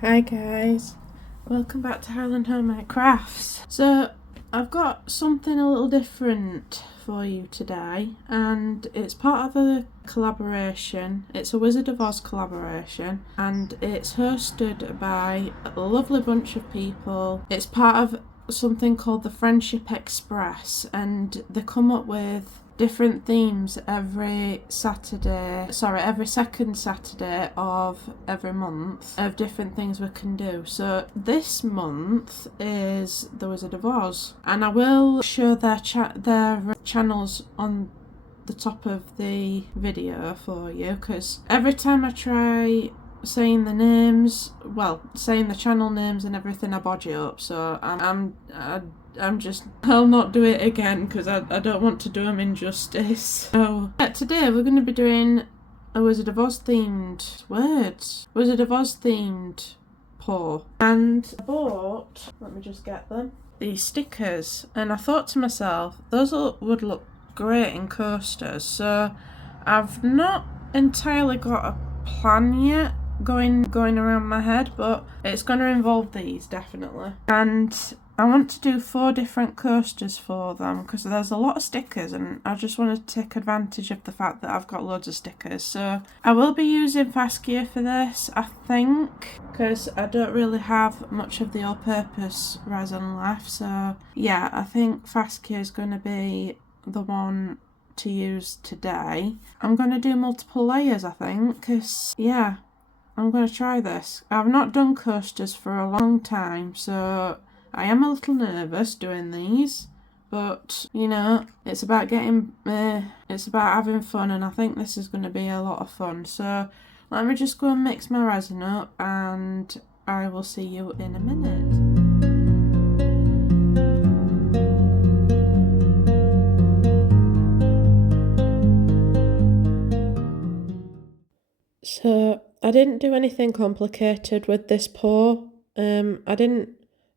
Hi guys, welcome back to Highland Homemade So I've got something a little different for you today, and it's part of a collaboration. It's a Wizard of Oz collaboration, and it's hosted by a lovely bunch of people. It's part of something called the Friendship Express, and they come up with different themes every second Saturday of every month of different things we can do. So this month is the Wizard of Oz, and I will show their channels on the top of the video for you, because every time I try saying the names, saying the channel names and everything, I bodge it up. So I'll not do it again because I don't want to do them injustice. So today we're going to be doing a Wizard of Oz themed pour. And I bought, let me just get them, these stickers, and I thought to myself, those would look great in coasters. So I've not entirely got a plan yet going around my head, but it's going to involve these definitely. And I want to do 4 different coasters for them because there's a lot of stickers, and I just want to take advantage of the fact that I've got loads of stickers. So I will be using Fascia for this, I think, because I don't really have much of the all-purpose resin left. So yeah, I think Fascia is going to be the one to use today. I'm going to do multiple layers, I think, because yeah, I'm going to try this. I've not done coasters for a long time, so I am a little nervous doing these, but you know, it's about it's about having fun, and I think this is going to be a lot of fun. So let me just go and mix my resin up, and I will see you in a minute. So I didn't do anything complicated with this pour. I didn't,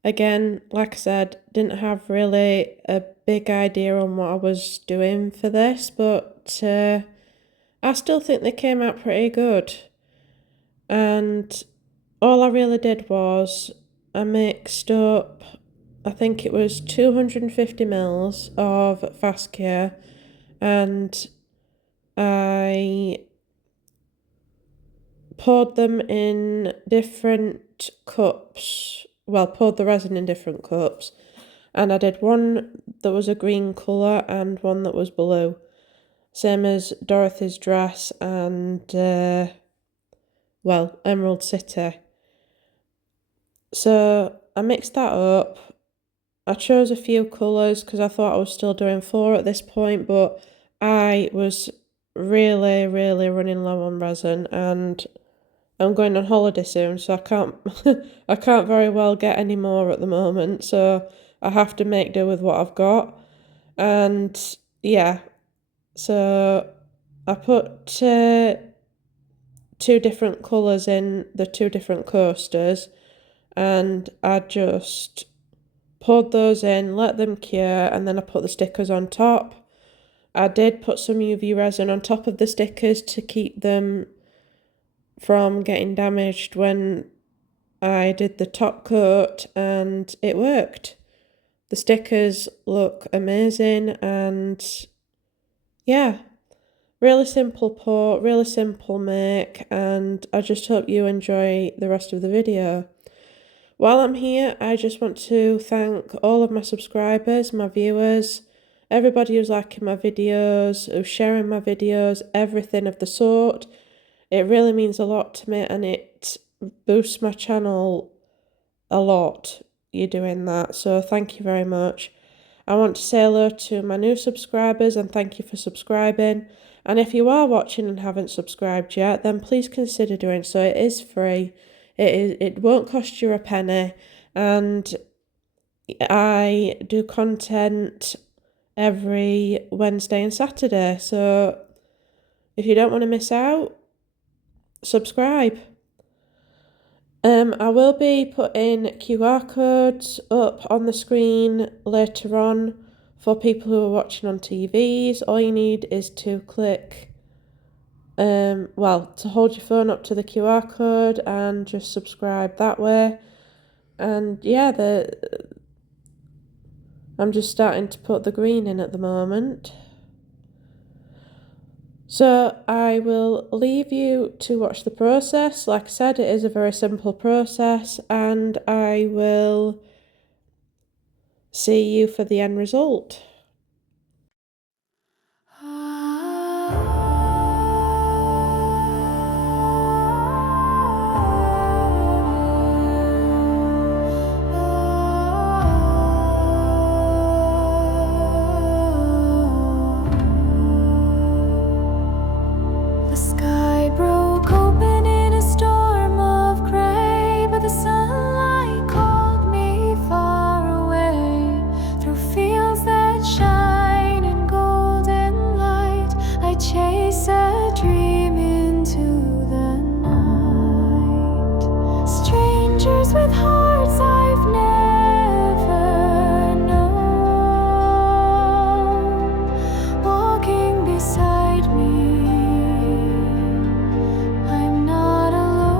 again, like I said, didn't have really a big idea on what I was doing for this, but I still think they came out pretty good. And all I really did was I mixed up, I think it was 250 mils of Fascia, and I poured them in different cups. Poured the resin in different cups, and I did one that was a green colour and one that was blue, same as Dorothy's dress and Emerald City. So I mixed that up. I chose a few colours because I thought I was still doing 4 at this point, but I was really running low on resin, and I'm going on holiday soon, so I can't I can't very well get any more at the moment, so I have to make do with what I've got. And yeah, so I put 2 different colours in the 2 different coasters, and I just poured those in, let them cure, and then I put the stickers on top. I did put some UV resin on top of the stickers to keep them from getting damaged when I did the top coat, and it worked. The stickers look amazing, and yeah, really simple pour, really simple make, and I just hope you enjoy the rest of the video. While I'm here, I just want to thank all of my subscribers, my viewers, everybody who's liking my videos, who's sharing my videos, everything of the sort. It really means a lot to me, and it boosts my channel a lot, you doing that, so thank you very much. I want to say hello to my new subscribers and thank you for subscribing. And if you are watching and haven't subscribed yet, then please consider doing so. It is free. It won't cost you a penny, and I do content every Wednesday and Saturday. So if you don't want to miss out, subscribe. I will be putting QR codes up on the screen later on for people who are watching on TVs. All you need is to click well, to hold your phone up to the QR code and just subscribe that way. And yeah, I'm just starting to put the green in at the moment. So I will leave you to watch the process. Like I said, it is a very simple process, and I will see you for the end result. The sky broke open in a storm of gray, but the sunlight called me far away. Through fields that shine in golden light, I chase a dream into the night. Strangers with hearts I've never known, walking beside me. I'm not alone.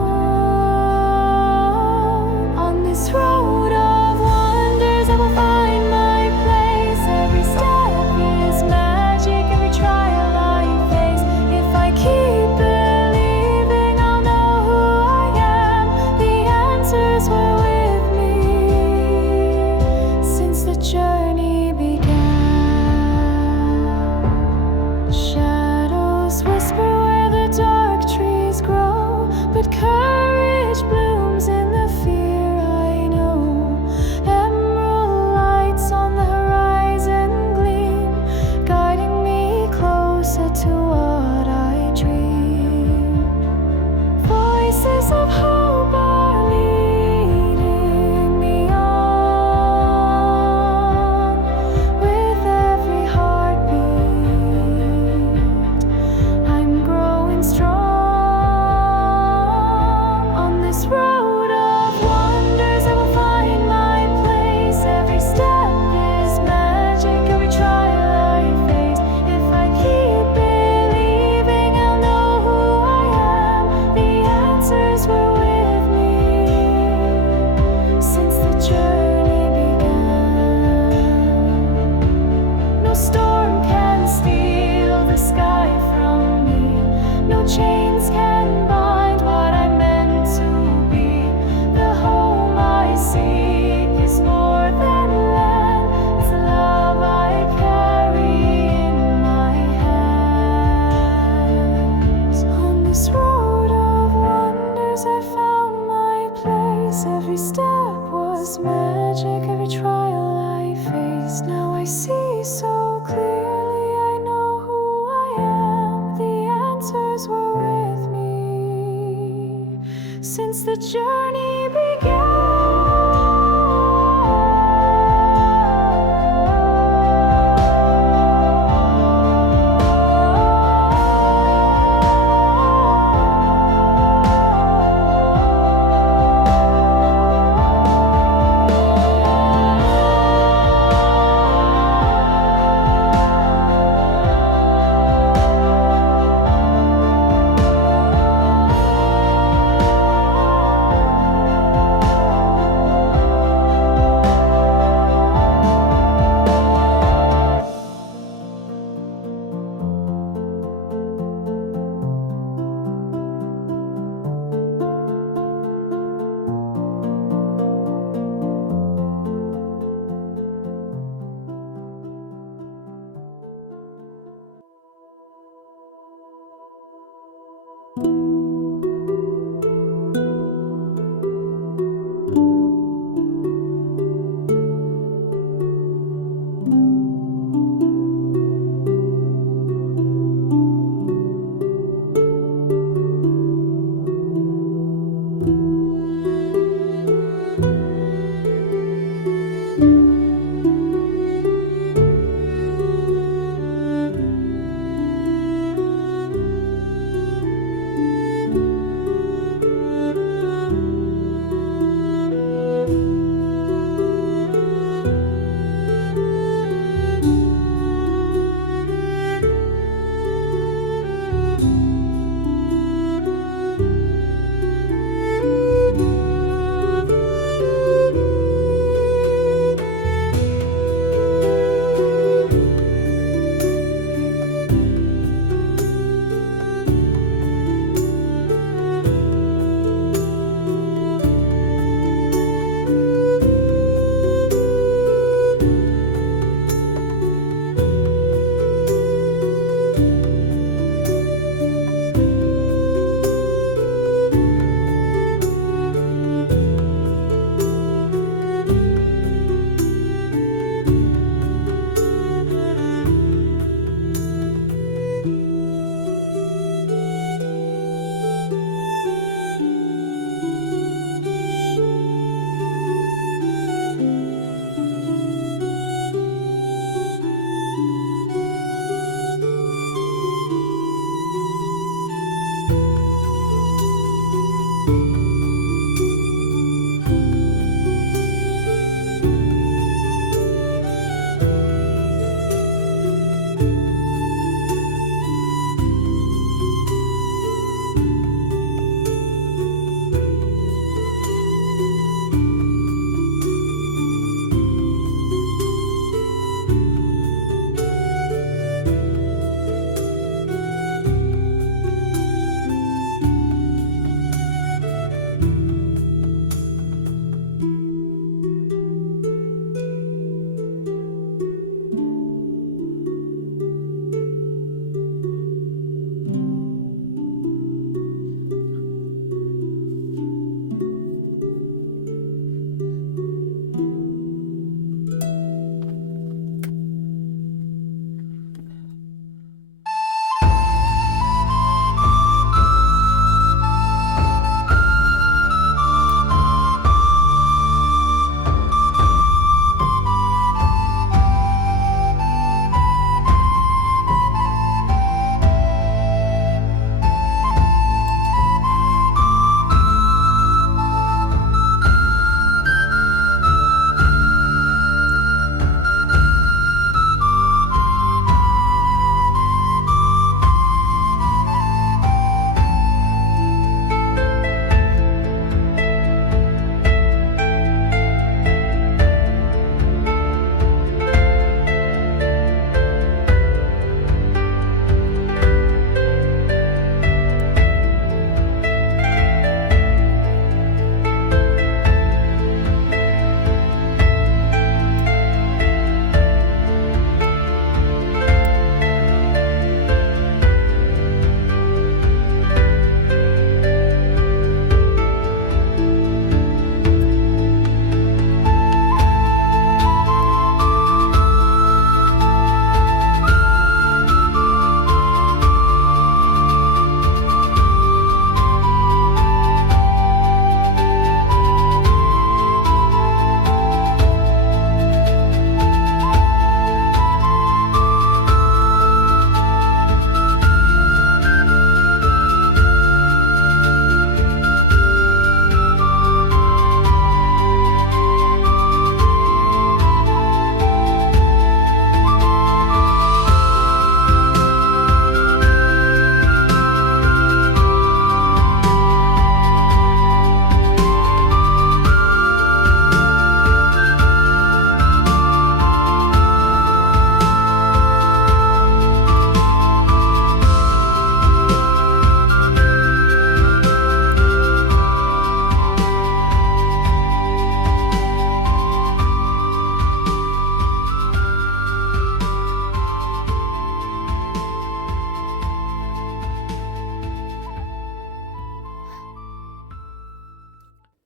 On this road of wonders I will find my place. Every step is magic, every trial I face. If I keep believing, I'll know who I am. The answers were with me since the journey began. Shadows whisper where the dark trees grow, but courage blooms in the fear I know. Emerald lights on the horizon gleam, guiding me closer to what I dream. Voices of hope are leading me on. With every heartbeat, I'm growing strong. On this road of wonders I will find my place. Every step is magic, every trial I face. If I keep believing, I'll know who I am. The answers were with me since the journey began. No storm can steal the sky from me. No chains can bind what I'm meant to be. The home I seek is more than land. It's the love I carry in my hands. On this road of wonders I found my place. Every step was magic, every trial I faced. Now I see so clearly, I know who I am. The answers were with me since the journey began.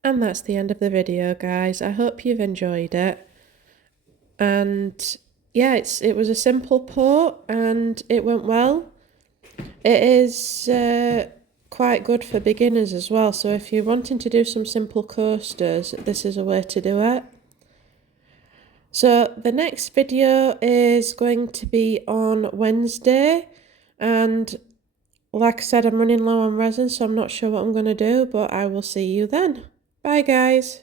And that's the end of the video, guys. I hope you've enjoyed it. And yeah, it was a simple pot and it went well. It is quite good for beginners as well. So if you're wanting to do some simple coasters, this is a way to do it. So the next video is going to be on Wednesday, and like I said, I'm running low on resin, so I'm not sure what I'm going to do, but I will see you then. Bye, guys.